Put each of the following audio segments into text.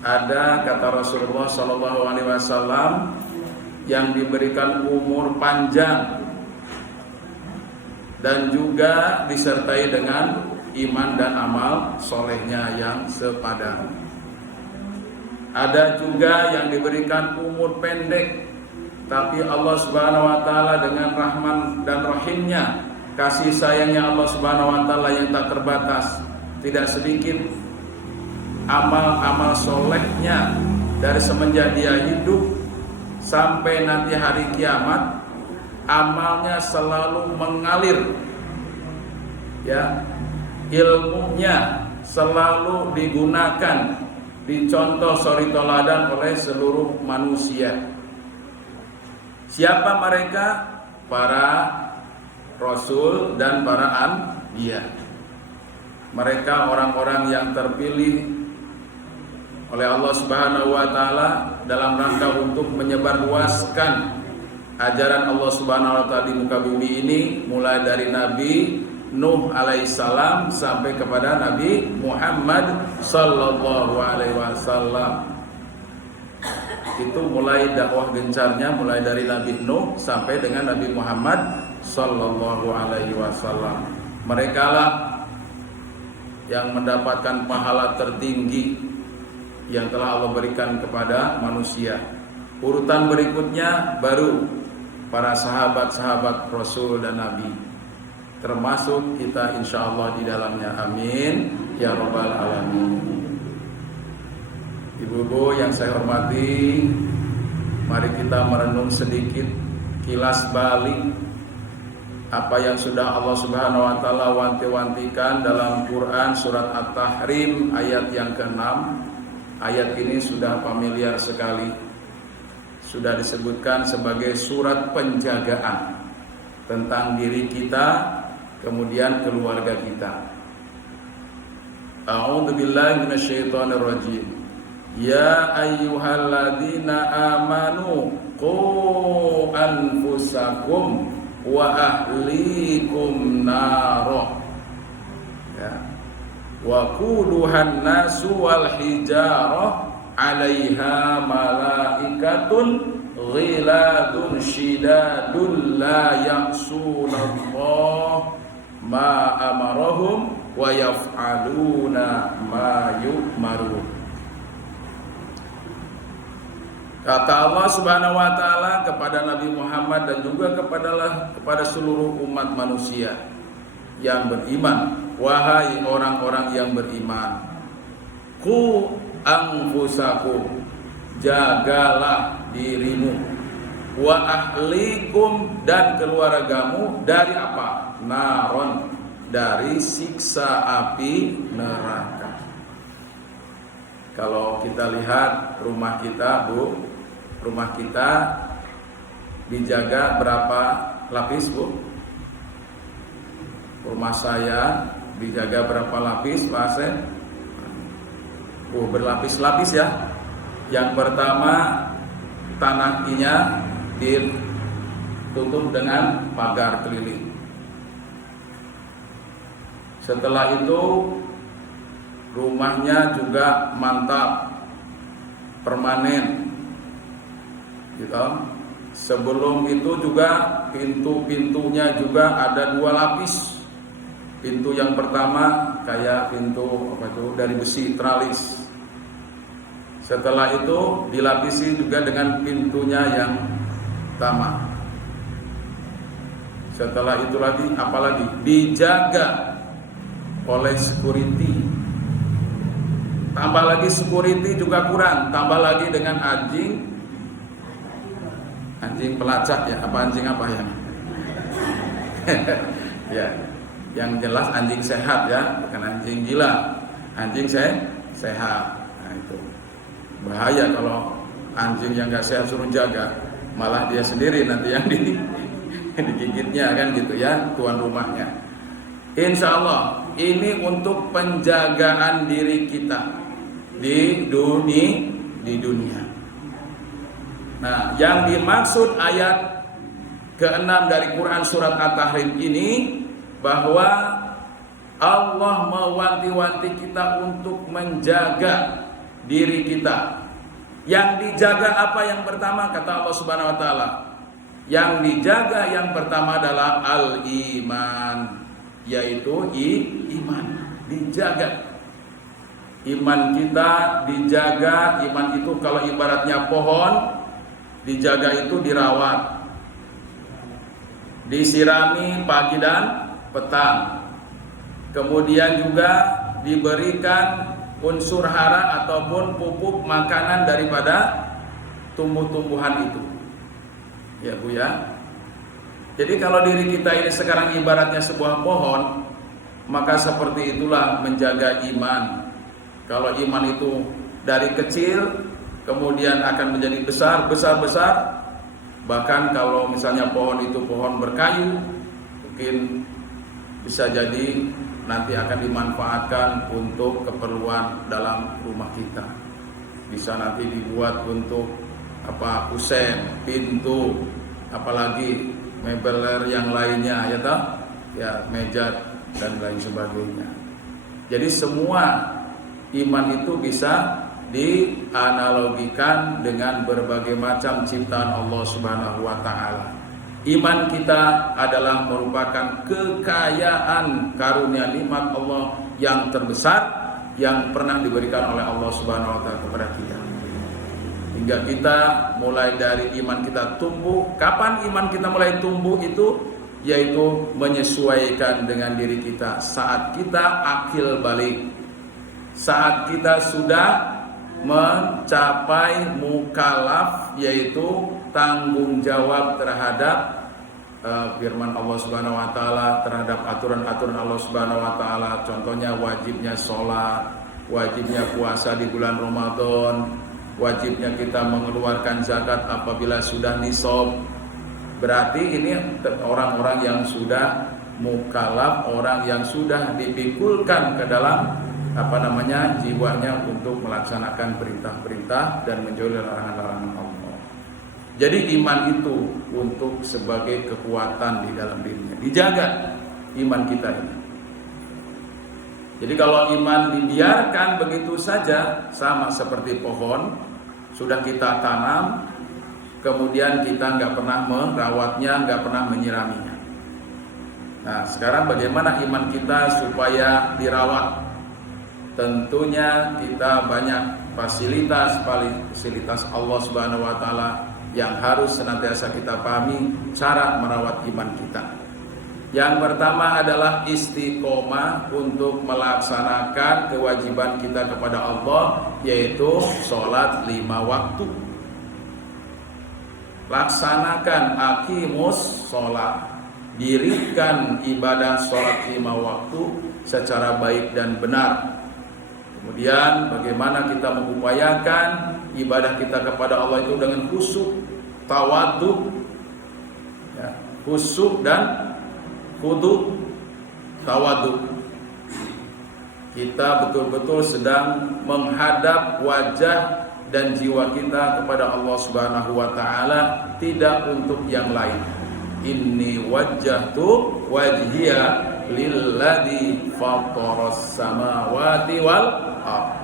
Ada kata Rasulullah Shallallahu Alaihi Wasallam yang diberikan umur panjang dan juga disertai dengan iman dan amal solehnya yang sepadan. Ada juga yang diberikan umur pendek, tapi Allah Subhanahu Wa Taala dengan rahman dan rahimnya, kasih sayangnya Allah Subhanahu Wa Taala yang tak terbatas, tidak sedikit amal-amal solehnya dari semenjak dia hidup sampai nanti hari kiamat, amalnya selalu mengalir, ya, ilmunya selalu digunakan, dicontoh suri toladan oleh seluruh manusia. Siapa mereka? Para rasul dan para anbiya. Mereka orang-orang yang terpilih oleh Allah Subhanahu wa taala dalam rangka untuk menyebarluaskan ajaran Allah Subhanahu wa taala di muka bumi ini, mulai dari Nabi Nuh alaihissalam sampai kepada Nabi Muhammad sallallahu alaihi wasallam. Itu mulai dakwah gencarnya mulai dari Nabi Nuh sampai dengan Nabi Muhammad sallallahu alaihi wasallam. Mereka lah yang mendapatkan pahala tertinggi yang telah Allah berikan kepada manusia. Urutan berikutnya baru para sahabat-sahabat Rasul dan Nabi, termasuk kita insyaallah di dalamnya. Amin ya rabbal alamin. Ibu-ibu yang saya hormati, mari kita merenung sedikit, kilas balik apa yang sudah Allah Subhanahu wa taala wanti-wantikan dalam Quran surat At-Tahrim ayat yang ke-6. Ayat ini sudah familiar sekali, sudah disebutkan sebagai surat penjagaan tentang diri kita, kemudian keluarga kita. A'udzubillahi minasyaitonirrajim. Ya ayyuhalladzina amanu qu anfusakum wa ahlikum naro. Ya. Wa quduhan nasu wal hijarah 'alaiha malaikatun ghiladun shidadun la ya'sunallah ma amarahum wa yaf'aluna ma yu'marun. Kata Allah Subhanahu wa taala kepada Nabi Muhammad dan juga kepada seluruh umat manusia yang beriman, wahai orang-orang yang beriman, qu anfusakum, jagalah dirimu, wa ahlikum, dan keluargamu dari apa? Naron, dari siksa api neraka. Kalau kita lihat rumah kita, Bu, rumah kita dijaga berapa lapis, Bu? Rumah saya dijaga berapa lapis, Pak Asep? Berlapis-lapis ya. Yang pertama, tanahnya ditutup dengan pagar keliling. Setelah itu rumahnya juga mantap, permanen, gitu. Sebelum itu juga pintu-pintunya juga ada 2 lapis. Pintu yang pertama kayak pintu dari besi tralis. Setelah itu dilapisi juga dengan pintunya yang utama. Setelah itu lagi apalagi dijaga oleh security. Tambah lagi security juga kurang, tambah lagi dengan anjing pelacak ya, apa anjing apa ya? Ya. Yang jelas anjing sehat ya, bukan anjing gila. Anjing sehat. Nah itu bahaya kalau anjing yang nggak sehat suruh jaga, malah dia sendiri nanti yang digigitnya kan gitu ya, tuan rumahnya. Insya Allah ini untuk penjagaan diri kita di dunia. Nah, yang dimaksud ayat ke-6 dari Quran surat At-Tahrim ini, bahwa Allah mewanti-wanti kita untuk menjaga diri kita. Yang dijaga apa yang pertama? Kata Allah Subhanahu wa taala, yang dijaga yang pertama adalah al-iman, yaitu iman. Dijaga iman kita, dijaga. Iman itu kalau ibaratnya pohon, dijaga itu dirawat, disirami pagi dan petang, kemudian juga diberikan unsur hara ataupun pupuk makanan daripada tumbuh-tumbuhan itu. Ya Bu ya. Jadi kalau diri kita ini sekarang ibaratnya sebuah pohon, maka seperti itulah menjaga iman. Kalau iman itu dari kecil kemudian akan menjadi besar. Bahkan kalau misalnya pohon itu pohon berkayu, mungkin bisa jadi nanti akan dimanfaatkan untuk keperluan dalam rumah kita. Bisa nanti dibuat untuk kusen, pintu, apalagi mebeler yang lainnya, ya toh? Ya, meja dan lain sebagainya. Jadi semua iman itu bisa dianalogikan dengan berbagai macam ciptaan Allah Subhanahu wa taala. Iman kita adalah merupakan kekayaan karunia nikmat Allah yang terbesar yang pernah diberikan oleh Allah Subhanahu wa taala kepada kita. Hingga kita mulai dari iman kita tumbuh. Kapan iman kita mulai tumbuh itu? Yaitu menyesuaikan dengan diri kita saat kita akil balik. Saat kita sudah mencapai mukallaf, yaitu tanggung jawab terhadap firman Allah Subhanahu wa taala, terhadap aturan-aturan Allah Subhanahu wa taala. Contohnya wajibnya sholat, wajibnya puasa di bulan Ramadan, wajibnya kita mengeluarkan zakat apabila sudah nisab. Berarti ini orang-orang yang sudah mukallaf, orang yang sudah dipikulkan ke dalam jiwanya untuk melaksanakan perintah-perintah dan menjauhi larangan-larangan Allah. Jadi iman itu untuk sebagai kekuatan di dalam dirinya, dijaga iman kita ini. Jadi kalau iman dibiarkan begitu saja, sama seperti pohon sudah kita tanam, kemudian kita nggak pernah merawatnya, nggak pernah menyiraminya. Nah, sekarang bagaimana iman kita supaya dirawat? Tentunya kita banyak fasilitas Allah Subhanahu wa taala yang harus senantiasa kita pahami cara merawat iman kita. Yang pertama adalah istiqomah untuk melaksanakan kewajiban kita kepada Allah, yaitu sholat 5 waktu. Laksanakan aqimus sholat, dirikan ibadah sholat 5 waktu secara baik dan benar. Kemudian bagaimana kita mengupayakan ibadah kita kepada Allah itu dengan khusyuk, tawadhu, ya, khusyuk dan khudu, tawadhu. Kita betul-betul sedang menghadap wajah dan jiwa kita kepada Allah Subhanahu wa taala, tidak untuk yang lain. Inni wajjahtu wajhiya lilladzi fataras samawati wal ardh.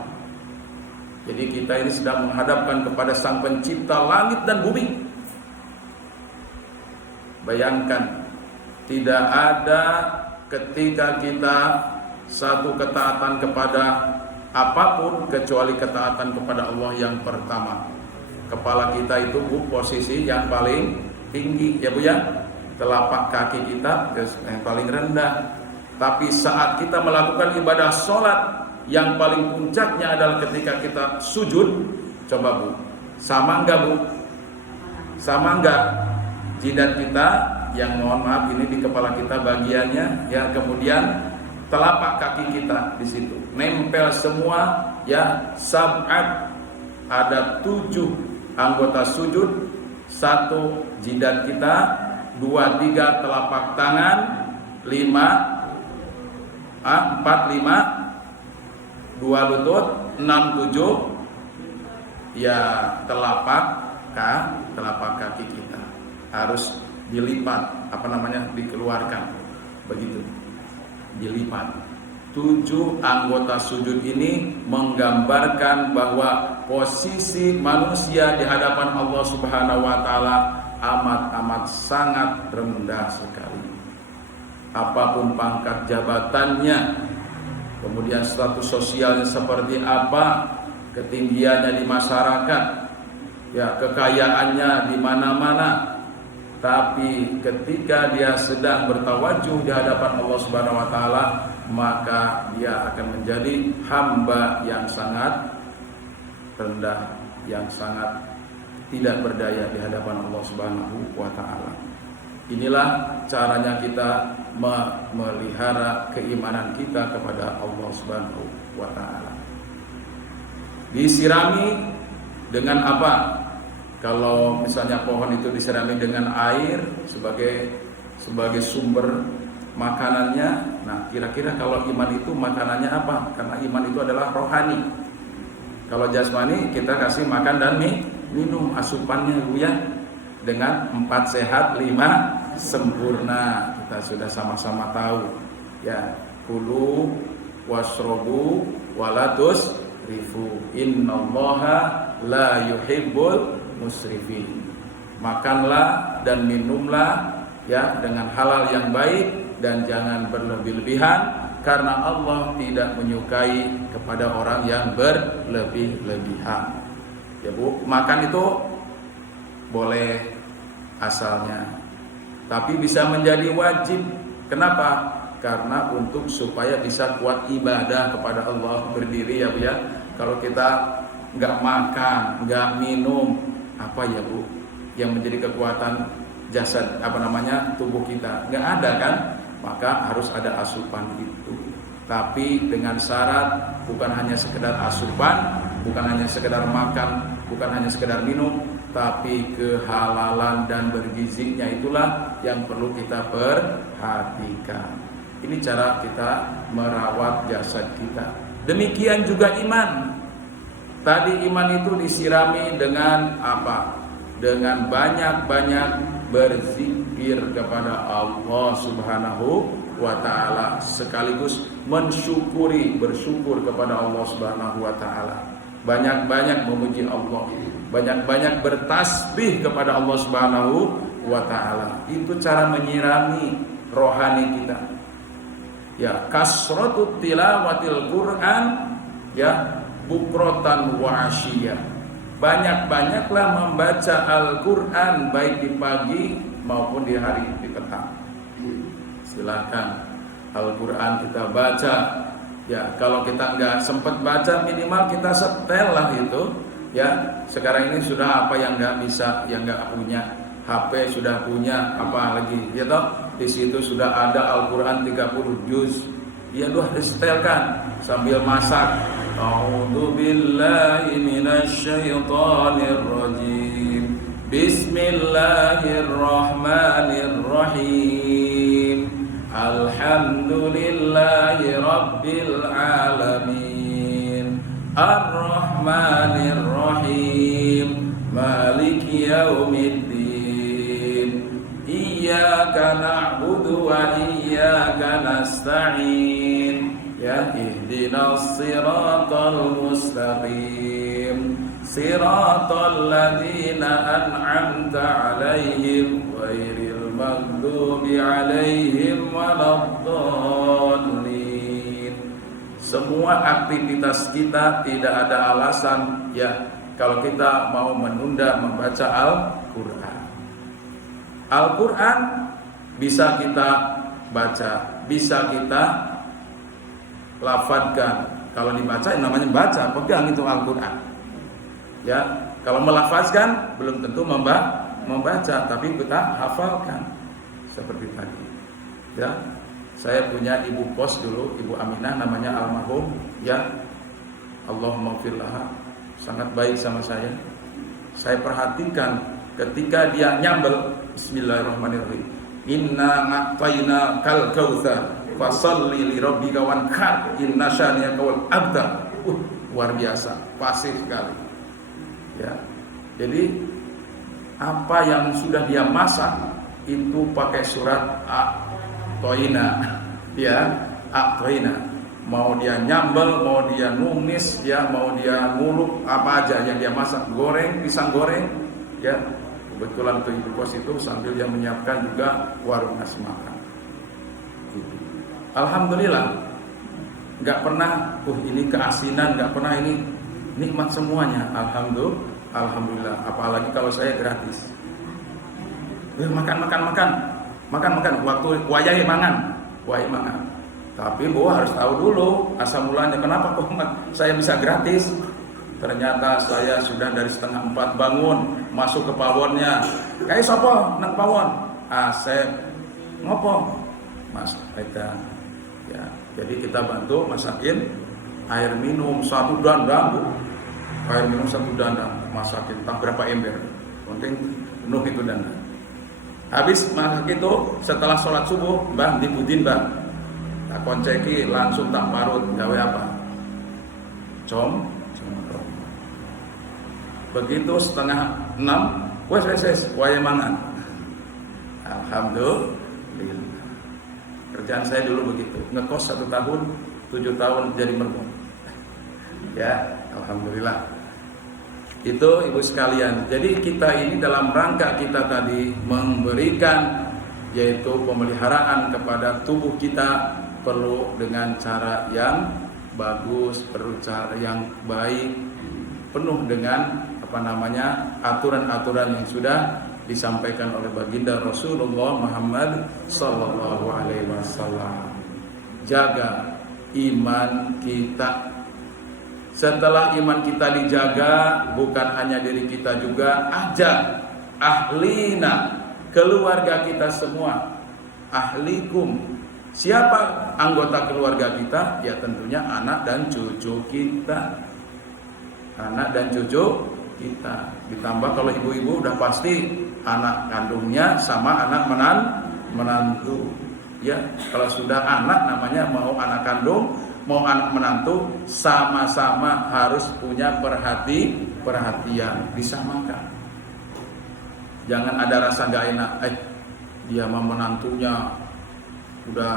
Jadi kita ini sedang menghadapkan kepada Sang Pencipta langit dan bumi. Bayangkan, tidak ada ketika kita satu ketaatan kepada apapun kecuali ketaatan kepada Allah yang pertama. Kepala kita itu posisi yang paling tinggi, ya Bu ya. Telapak kaki kita yang paling rendah. Tapi saat kita melakukan ibadah sholat, yang paling puncaknya adalah ketika kita sujud. Coba Bu, sama enggak Bu? Sama enggak? Jidat kita yang mohon maaf ini di kepala kita bagiannya, ya, kemudian telapak kaki kita di situ nempel semua, ya. Sab'at, ada 7 anggota sujud, 1 jidat kita, 2, 3 telapak tangan, 4, 5 2 lutut, 6, 7 ya telapak kaki kita harus dilipat, dikeluarkan begitu, dilipat. 7 anggota sujud ini menggambarkan bahwa posisi manusia di hadapan Allah Subhanahu wa taala amat sangat rendah sekali. Apapun pangkat jabatannya, kemudian status sosialnya seperti apa, ketinggiannya di masyarakat, ya kekayaannya di mana-mana, tapi ketika dia sedang bertawajuh di hadapan Allah Subhanahu wa taala, maka dia akan menjadi hamba yang sangat rendah, yang sangat tidak berdaya di hadapan Allah Subhanahu wa taala. Inilah caranya kita memelihara keimanan kita kepada Allah Subhanahu wa taala. Disirami dengan apa? Kalau misalnya pohon itu disirami dengan air sebagai sumber makanannya, nah kira-kira kalau iman itu makanannya apa? Karena iman itu adalah rohani. Kalau jasmani kita kasih makan dan minum, asupannya ya dengan 4 sehat 5 sempurna. Kita sudah sama-sama tahu ya, kulu wasrobu walatus rifu, innallaha la yuhibbul musrifin. Makanlah dan minumlah ya dengan halal yang baik dan jangan berlebih-lebihan, karena Allah tidak menyukai kepada orang yang berlebih-lebihan. Ya Bu, makan itu boleh asalnya, tapi bisa menjadi wajib. Kenapa? Karena supaya bisa kuat ibadah kepada Allah, berdiri ya Bu ya. Kalau kita nggak makan, nggak minum, apa ya Bu yang menjadi kekuatan jasad tubuh kita? Nggak ada kan? Maka harus ada asupan itu. Tapi dengan syarat bukan hanya sekedar asupan, bukan hanya sekedar makan, bukan hanya sekedar minum, tapi kehalalan dan bergizinya itulah yang perlu kita perhatikan. Ini cara kita merawat jasad kita. Demikian juga iman. Tadi iman itu disirami dengan apa? Dengan banyak-banyak berzikir kepada Allah Subhanahu wa ta'ala, sekaligus bersyukur kepada Allah Subhanahu wa ta'ala. Banyak-banyak memuji Allah, banyak-banyak bertasbih kepada Allah Subhanahu wa ta'ala. Itu cara menyirami rohani kita. Ya, kasratut tilawatil Quran ya bukrotan wa asyiyah. Banyak-banyaklah membaca Al-Quran baik di pagi maupun di hari di petang. Silakan Al-Quran kita baca. Ya, kalau kita nggak sempat baca, minimal kita setel lah itu. Ya, sekarang ini sudah apa yang nggak bisa, yang nggak punya HP sudah punya, apa lagi? Ya toh, di situ sudah ada Al-Quran 30 juz. Ya doh, disetelkan sambil masak. A'udzu billahi minasyaitonir rajim. Bismillahirrahmanirrahim. Alhamdulillahi rabbil alamin. Ar-Rahmanir-Rahim. Maliki yaumiddin. Iyyaka na'budu wa iyyaka nasta'in. Ya ihdinas siratal mustaqim. Siratal ladzina an'amta 'alaihim ghairil maghdubi 'alaihim waladdallin. Semua aktivitas kita tidak ada alasan ya kalau kita mau menunda membaca Al-Qur'an. Al-Quran bisa kita baca, bisa kita lafadzkan. Kalau dibaca namanya baca, pegang itu Al-Quran. Ya, kalau melafazkan belum tentu membaca, tapi kita hafalkan seperti tadi. Ya, saya punya ibu kos dulu, Ibu Aminah, namanya almarhum. Ya, Allahumma firlaha, sangat baik sama saya. Saya perhatikan ketika dia nyambel, Bismillahirrahmanirrahim. Inna nga'tayna kal kautsar fasalli li rabbika wanhar inna syani'aka wal abtar. Luar biasa, fasih sekali. Ya. Jadi apa yang sudah dia masak itu pakai surat A'tayna. Ya, A'tayna. mau dia nyambel, mau dia numis, ya mau dia nguluk, apa aja yang dia masak, goreng, pisang goreng, ya. Kebetulan tuh ibu kos itu sambil dia menyiapkan juga warung nasi makan. Alhamdulillah, nggak pernah, ini keasinan, nggak pernah, ini nikmat semuanya. Alhamdulillah. Apalagi kalau saya gratis. Makan. Waktu wayai mangan. Tapi harus tahu dulu asal mulanya kenapa kok saya bisa gratis. Ternyata saya sudah dari 3:30 bangun, masuk ke pawonnya. Kayak sapa nang pawon? Asep. Ngopo? Mas Edan. Ya, jadi kita bantu masakin air minum 1 dandang, Bu. Air minum 1 dandang, masakin tak berapa ember. Penting penuh itu dandang. Habis masak itu setelah sholat subuh, Mbah dibudin, Mbah. Tak konceki langsung tak parut, gawe apa? Com. Begitu 5:30, wes waya mangan. Alhamdulillah. Kerjaan saya dulu begitu, ngekos 1 tahun, 7 tahun jadi mertua. Ya, alhamdulillah. Itu ibu sekalian. Jadi kita ini dalam rangka kita tadi memberikan, yaitu pemeliharaan kepada tubuh kita, perlu dengan cara yang bagus, perlu cara yang baik, penuh dengan aturan-aturan yang sudah disampaikan oleh baginda Rasulullah Muhammad sallallahu alaihi wasallam. Jaga iman kita. Setelah iman kita dijaga, bukan hanya diri kita juga, ajak ahlina, keluarga kita semua. Ahlikum, siapa anggota keluarga kita? Ya tentunya anak dan cucu kita. Anak dan cucu kita. Ditambah kalau ibu-ibu udah pasti anak kandungnya sama anak menantu. Ya, kalau sudah anak namanya mau anak kandung, mau anak menantu, sama-sama harus punya perhatian, disamakan. Jangan ada rasa gak enak. Dia mah menantunya udah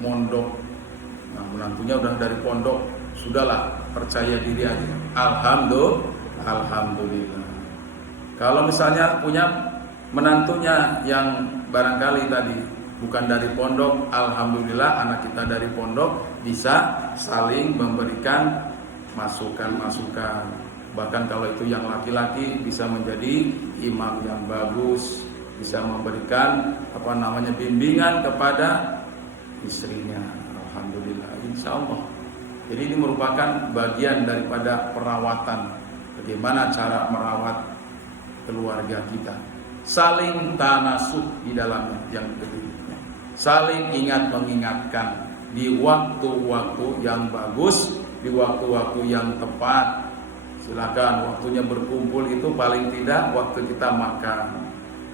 mondok, nah, menantunya udah dari pondok, sudahlah percaya diri aja. Alhamdulillah. Kalau misalnya punya menantunya yang barangkali tadi bukan dari pondok, alhamdulillah anak kita dari pondok, bisa saling memberikan masukan. Bahkan kalau itu yang laki-laki bisa menjadi imam yang bagus, bisa memberikan bimbingan kepada istrinya. Alhamdulillah, insya Allah. Jadi ini merupakan bagian daripada perawatan. Bagaimana cara merawat keluarga kita, saling tanasuh di dalamnya, yang kedua, saling ingat mengingatkan di waktu-waktu yang bagus, di waktu-waktu yang tepat. Silakan waktunya berkumpul itu paling tidak waktu kita makan,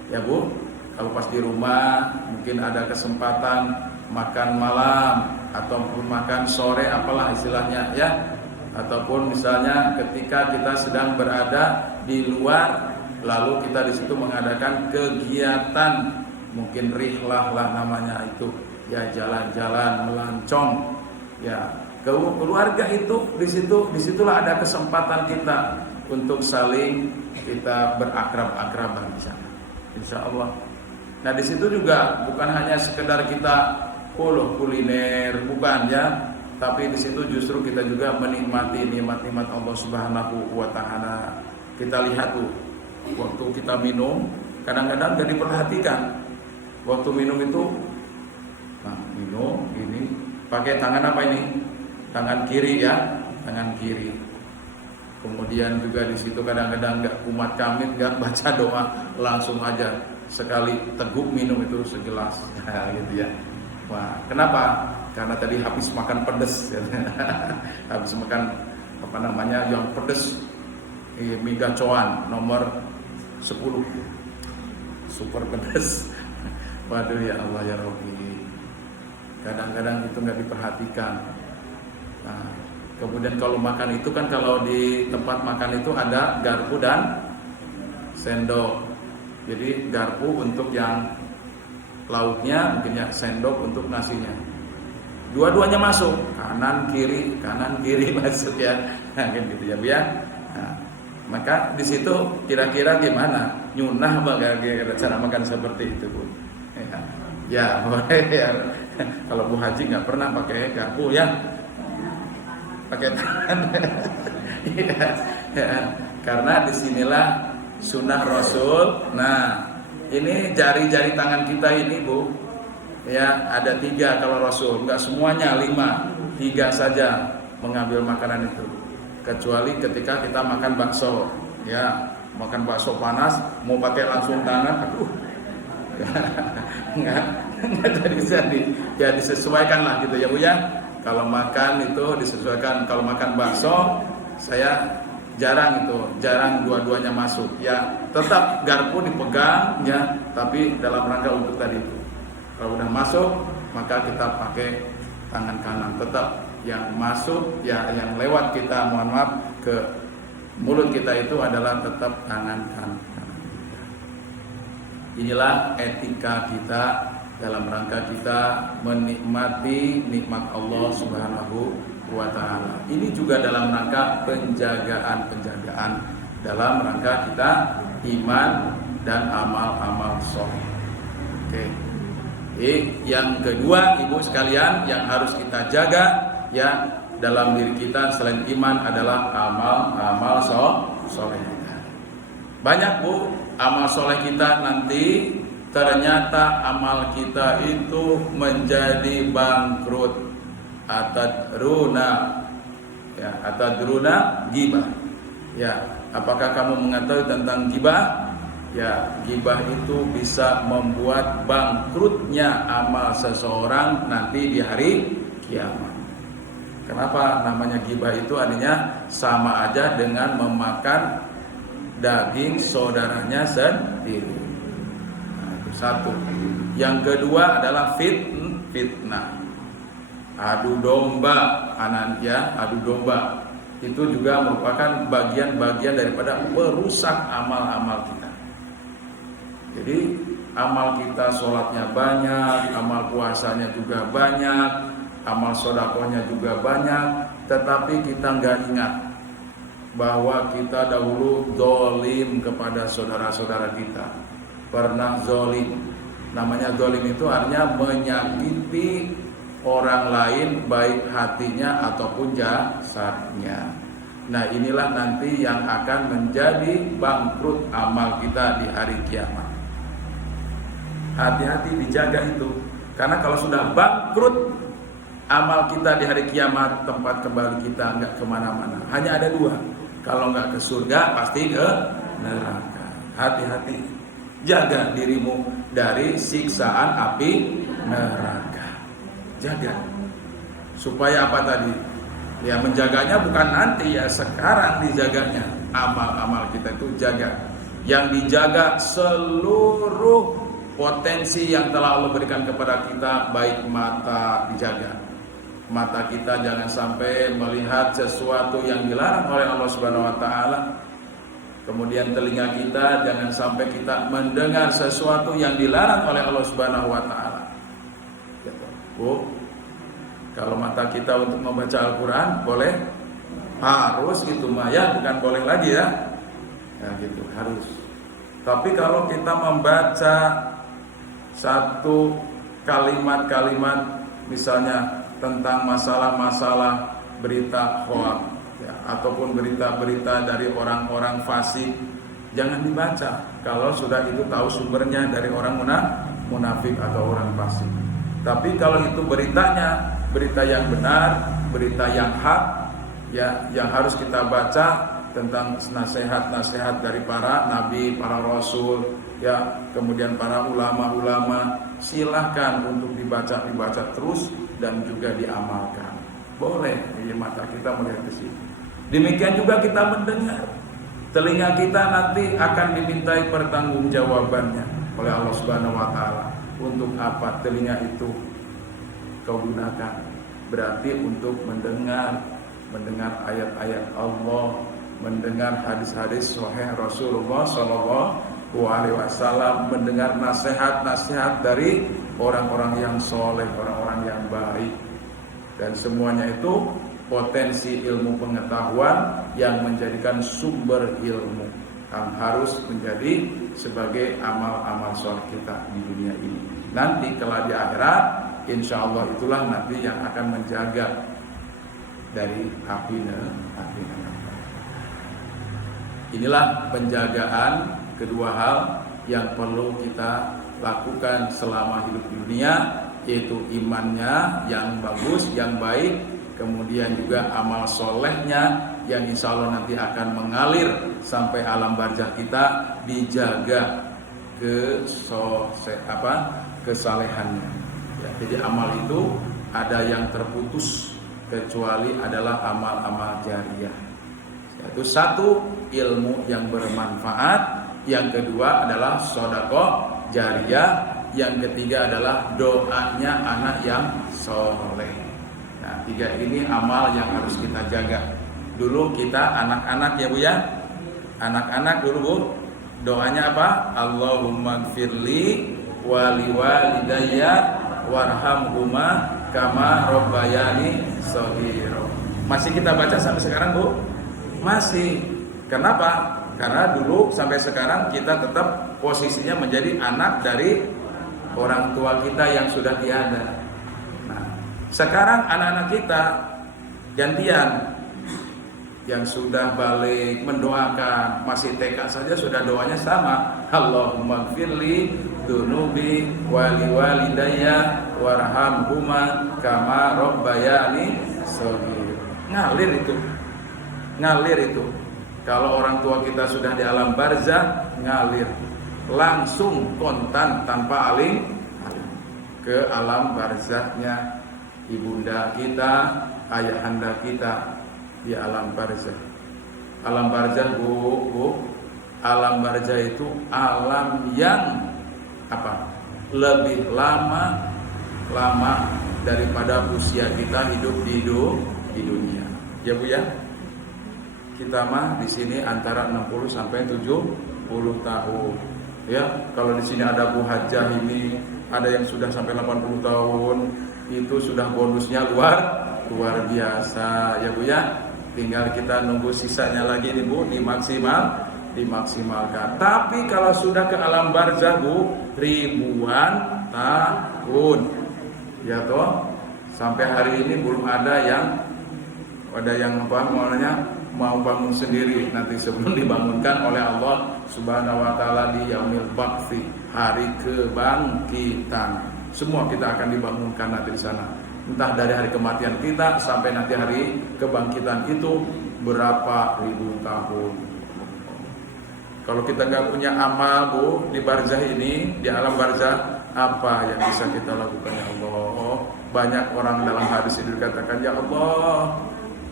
ya Bu. Kalau pas di rumah mungkin ada kesempatan makan malam ataupun makan sore, apalah istilahnya, ya. Ataupun misalnya ketika kita sedang berada di luar, lalu kita di situ mengadakan kegiatan, mungkin rihlah lah namanya itu, ya jalan-jalan, melancong, ya keluarga itu disitulah ada kesempatan kita untuk saling kita berakrab-akraban di sana, insya Allah. Nah di situ juga bukan hanya sekedar kita kuliner, bukan ya. Tapi di situ justru kita juga menikmati nikmat-nikmat Allah Subhanahu wa taala. Kita lihat tuh, waktu kita minum, kadang-kadang gak diperhatikan. Waktu minum itu, minum ini pakai tangan apa ini? Tangan kiri ya, tangan kiri. Kemudian juga di situ kadang-kadang gak kumat kamit, gak baca doa, langsung aja sekali teguk minum itu segelas, gitu ya. Wah, kenapa? Karena tadi habis makan pedes, habis makan yang pedes, mie gacoan nomor 10, super pedes. Waduh ya Allah ya Rabbi. Kadang-kadang itu nggak diperhatikan. Nah, kemudian kalau makan itu kan, kalau di tempat makan itu ada garpu dan sendok. Jadi garpu untuk yang lauknya, mungkin ya sendok untuk nasinya. dua-duanya masuk, kanan kiri masuk ya, nah, gitu ya Bu ya. Nah, maka di situ kira-kira gimana? Nyunah bagaimana cara makan seperti itu Bu? Ya boleh ya. Kalau Bu Haji nggak pernah pakai garpu ya, pakai tangan. Ya, karena disinilah sunnah Rasul. Nah, ini jari-jari tangan kita ini Bu, ya ada 3 kalau Rasul, nggak semuanya 5, 3 saja mengambil makanan itu. Kecuali ketika kita makan bakso, ya makan bakso panas, mau pakai langsung tangan, aduh, nggak jadi, ya disesuaikan lah gitu ya Bu ya. Kalau makan itu disesuaikan. Kalau makan bakso, saya jarang dua-duanya masuk. Ya tetap garpu dipegang ya, tapi dalam rangka untuk tadi itu. Kalau udah masuk, maka kita pakai tangan kanan. Tetap yang masuk, ya yang lewat kita, mohon maaf, ke mulut kita itu adalah tetap tangan kanan. Inilah etika kita dalam rangka kita menikmati nikmat Allah Subhanahu wa ta'ala. Ini juga dalam rangka penjagaan dalam rangka kita iman dan amal-amal soleh. Oke. Yang kedua, Ibu sekalian, yang harus kita jaga ya dalam diri kita selain iman adalah amal soleh kita. Banyak Bu, amal soleh kita nanti ternyata amal kita itu menjadi bangkrut. Atadruna ghibah. Ya, apakah kamu mengetahui tentang ghibah? Ya, ghibah itu bisa membuat bangkrutnya amal seseorang nanti di hari kiamat. Kenapa namanya ghibah? Itu artinya sama aja dengan memakan daging saudaranya sendiri. Satu. Yang kedua adalah fitnah. Adu domba, adu domba. Itu juga merupakan bagian-bagian daripada merusak amal-amal kita. Jadi amal kita sholatnya banyak, amal puasanya juga banyak, amal sodakohnya juga banyak, tetapi kita nggak ingat bahwa kita dahulu zolim kepada saudara-saudara kita. Pernah zolim. Namanya zolim itu artinya menyakiti orang lain baik hatinya ataupun jasadnya. Nah, inilah nanti yang akan menjadi bangkrut amal kita di hari kiamat. Hati-hati dijaga itu. Karena kalau sudah bangkrut amal kita di hari kiamat, tempat kembali kita nggak kemana-mana. Hanya ada 2. Kalau nggak ke surga, pasti ke neraka. Hati-hati. Jaga dirimu dari siksaan api neraka. Jaga. Supaya apa tadi? Ya menjaganya bukan nanti ya, sekarang dijaganya. Amal-amal kita itu jaga. Yang dijaga seluruh potensi yang telah Allah berikan kepada kita, baik mata dijaga. Mata kita jangan sampai melihat sesuatu yang dilarang oleh Allah Subhanahu wa taala. Kemudian telinga kita jangan sampai kita mendengar sesuatu yang dilarang oleh Allah Subhanahu wa taala. Bu, kalau mata kita untuk membaca Al-Qur'an boleh? Harus gitu mah ya, bukan boleh lagi ya. Ya gitu, harus. Tapi kalau kita membaca satu kalimat-kalimat misalnya tentang masalah-masalah berita hoax ya, ataupun berita-berita dari orang-orang fasik, jangan dibaca kalau sudah itu tahu sumbernya dari orang munafik atau orang fasik. Tapi kalau itu beritanya berita yang benar, berita yang hak ya, yang harus kita baca tentang nasihat-nasihat dari para nabi, para rasul ya, kemudian para ulama-ulama, silahkan untuk dibaca terus dan juga diamalkan. Boleh, ya, mata kita melihat ke situ. Demikian juga kita mendengar. Telinga kita nanti akan dimintai pertanggungjawabannya oleh Allah Subhanahu wa taala. Untuk apa telinga itu kau gunakan? Berarti untuk mendengar ayat-ayat Allah, mendengar hadis-hadis sahih Rasulullah sallallahu alaihi wasallam, mendengar nasihat-nasihat dari orang-orang yang soleh, orang-orang yang baik. Dan semuanya itu potensi ilmu pengetahuan yang menjadikan sumber ilmu yang harus menjadi sebagai amal-amal soleh kita di dunia ini. Nanti kelak di akhirat, insya Allah itulah nanti yang akan menjaga dari api neraka. Inilah penjagaan kedua hal yang perlu kita lakukan selama hidup di dunia, yaitu imannya yang bagus, yang baik, kemudian juga amal solehnya yang insya Allah nanti akan mengalir sampai alam barzah kita, dijaga kesalehannya. Ya, jadi amal itu ada yang terputus kecuali adalah amal-amal jariyah. Yaitu satu, ilmu yang bermanfaat, yang kedua adalah sedekah jariyah, yang ketiga adalah doanya anak yang soleh. Nah, tiga ini amal yang harus kita jaga. Dulu kita anak-anak ya Bu ya. Anak-anak dulu Bu, doanya apa? Allahumma gfirli wali walidayya warhamhuma kama rabbayani shaghira. Masih kita baca sampai sekarang Bu? Masih. Kenapa? Karena dulu sampai sekarang kita tetap posisinya menjadi anak dari orang tua kita yang sudah tiada. Nah, sekarang anak-anak kita gantian. Yang sudah balik mendoakan, masih TK saja sudah doanya sama. Allahumma gfirli dunubi wali walidayya warhamhuma kama rabbayani shaghira. Ngalir itu. Kalau orang tua kita sudah di alam barzah, ngalir langsung kontan tanpa aling ke alam barzahnya ibunda kita, ayahanda kita di alam barzah. Alam barzah Bu, alam barzah itu alam yang lebih lama daripada usia kita hidup di dunia. Ya Bu ya. Kita mah di sini antara 60 sampai 70 tahun. Ya, kalau di sini ada Bu Hajah ini, ada yang sudah sampai 80 tahun, itu sudah bonusnya luar biasa ya Bu ya. Tinggal kita nunggu sisanya lagi nih Bu, dimaksimalkan. Tapi kalau sudah ke alam barzah Bu, ribuan tahun. Ya toh, sampai hari ini belum ada yang mau bangun sendiri nanti sebelum dibangunkan oleh Allah Subhanahu wa taala di yaumil ba'tsi, hari kebangkitan. Semua kita akan dibangunkan nanti di sana. Entah dari hari kematian kita sampai nanti hari kebangkitan itu berapa ribu tahun. Kalau kita nggak punya amal Bu di barzah ini, di alam barzah, apa yang bisa kita lakukan ya Allah? Banyak orang dalam hadis itu dikatakan, ya Allah,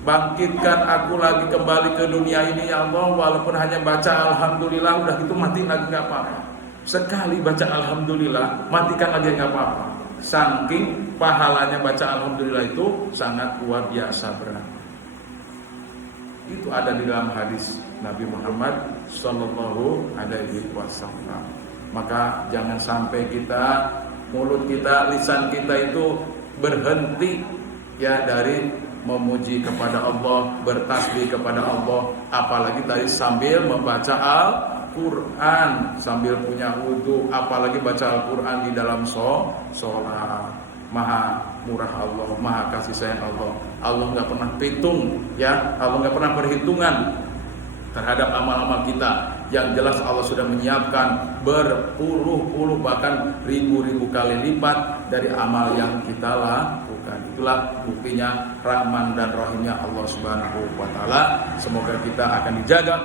bangkitkan aku lagi kembali ke dunia ini ya Allah, walaupun hanya baca alhamdulillah, udah gitu mati lagi nggak apa-apa. Sekali baca alhamdulillah, matikan lagi nggak apa-apa. Saking pahalanya baca alhamdulillah itu sangat luar biasa berat. Itu ada di dalam hadis Nabi Muhammad Sallallahu Alaihi Wasallam. Maka jangan sampai mulut kita, lisan kita itu berhenti ya dari memuji kepada Allah, bertasbih kepada Allah, apalagi tadi sambil membaca Al-Quran, sambil punya wudu, apalagi baca Al-Quran di dalam sholat. Maha murah Allah, maha kasih sayang Allah. Allah nggak pernah hitung, ya, Allah nggak pernah perhitungan terhadap amal-amal kita. Yang jelas Allah sudah menyiapkan berpuluh-puluh bahkan ribu-ribu kali lipat dari amal yang kita lakukan. Itulah buktinya Rahman dan Rahimnya Allah Subhanahu wa taala. Semoga kita akan dijaga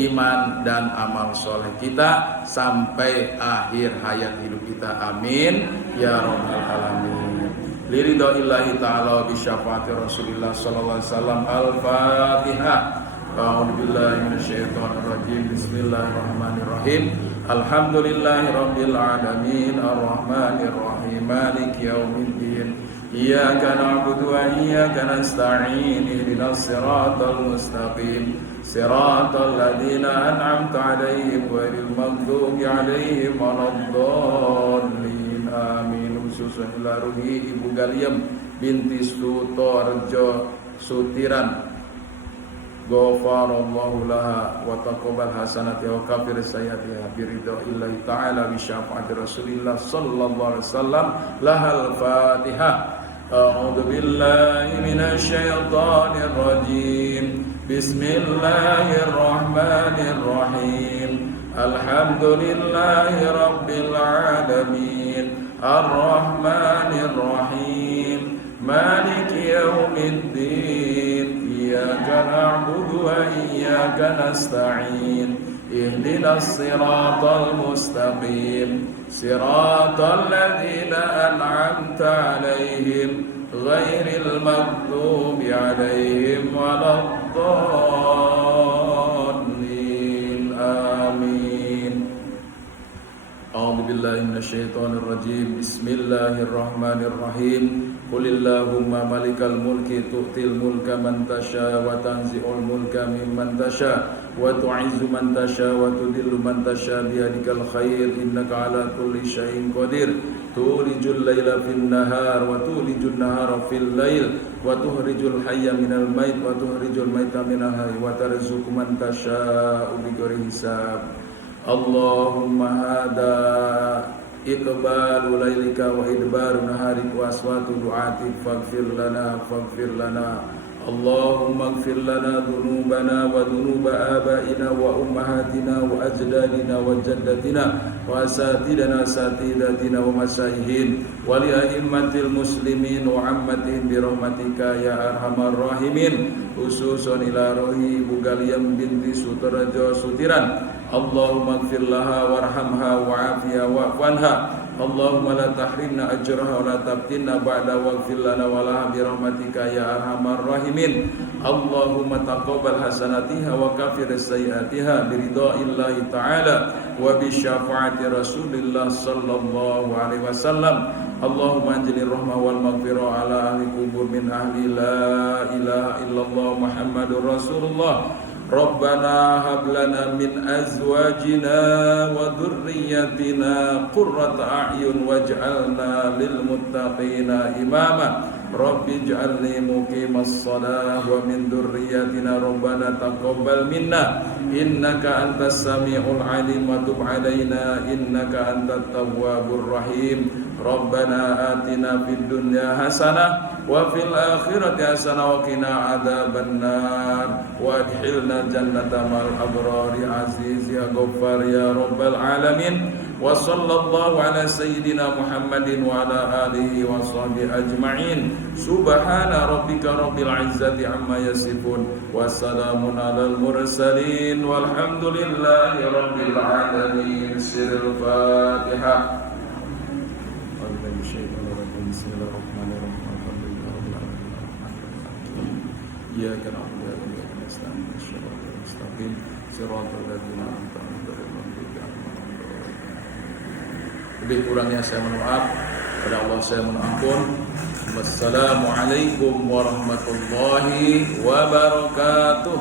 iman dan amal soleh kita sampai akhir hayat hidup kita. Amin ya rabbal alamin. Liridaillahi ta'ala bi syafaati Rasulillah sallallahu alaihi wasallam. Al-Fatihah. A'udzu billahi minasyaitonir rajim. Bismillahirrahmanirrahim. Alhamdulillahirabbil alamin arrahmanir rahim maliki yaumiddin. Iyyaka na'budu wa iyyaka nasta'in. Ihdinas siratal mustaqim. Siratal ladzina an'amta 'alaihim ghairil maghdubi 'alaihim waladdallin. Amin. Khususan ila ruhi Ibu Galiem binti Sutorjo Sutiran. Ghafarallahu laha wa taqabbal hasanatiha wa kafir sayyiatiha bi ridaillahi ta'ala bi syafaati Rasulillah sallallahu alaihi wasallam. Lahal Fatihah. A'udzu billahi minasy syaithanir rajim. Bismillahirrahmanirrahim. Alhamdulillahi rabbil alamin. Ar-Rahmanir Rahim. Maliki yaumiddin. Iyyaka na'budu wa iyyaka nasta'in. Ihdinas siratal mustaqim. Siratal ladzina an'amta 'alaihim ghairil maghdubi 'alaihim waladdallin. Amin. A'udzu billahi minasyaitonir rajim. Bismillahirrahmanirrahim. Qulillahumma malikal mulki tu'til mulka man tasha wa tanzi'ul mulka mimman tasha wa tu'izzu man tasha wa tudhillu man tasha biyadikal khair innaka ala kulli syai'in qadir. Tulijul laila fin nahar wa tulijun nahara fil lail wa tuhrijul hayya minal mayt wa tuhrijul mayta minal hayy wa tarzuqu man tasha'u bighairi hisab. Allahumma hada iqbalu lailika wa idbaru naharik wa aswatu du'atik faghfir lana Allahumma ighfir lana dhunubana wa dhunuba abaina wa ummahatina wa ajdadina wa jaddatina wa asatidana satidatina wa masyayihin wa li a'immatil muslimin wa ammatihim bi rahmatika ya arhamar rahimin. Khususan ila rohi Bugaliyam binti Sutorjo Sutiran. Allahumma ighfir laha warhamha wa'afiha wa'fanha. Allahumma la tahrimna ajraha wa la tabtinna ba'da waghfir lana wa laha bi rahmatika ya arhamar rahimin. Allahumma taqabbal hasanatiha wa kafir sayyiatiha bi ridaillahi ta'ala wa bi syafaati Rasulillah sallallahu alaihi wasallam. Allahumma anjilir rahmah wal maghfirah ala ahli kubur min ahli la ilaha illallah Muhammadur Rasulullah. Rabbana hab lana min azwajina wa dhurriyyatina qurrata a'yun waj'alna lil muttaqina imama. Rabbi ij'alni muqimas shalah wa min dhurriyyatina rabbana taqabbal minna innaka antas samiul alim wa tub 'alaina innaka antat tawwabur rahim. Rabbana atina fid dunya hasanah wa fil akhirati hasanah wa qina adzabannar wa adkhilna jannata mal abrari aziz ya ghaffar ya rabbal alamin. Wa sallallahu ala sayyidina Muhammadin wa ala alihi wa sahbihi ajma'in. Subhana rabbika rabbil izzati amma yasifun wa salamun alal mursalin walhamdulillahi rabbil alamin. Sirrul Fatihah. Iyyaka na'budu wa iyyaka nasta'in ihdinas mustaqim siratal ladzina an'amta 'alaihim. Lebih kurangnya saya mohon maaf, kepada Allah saya mohon ampun. Wassalamualaikum warahmatullahi wabarakatuh.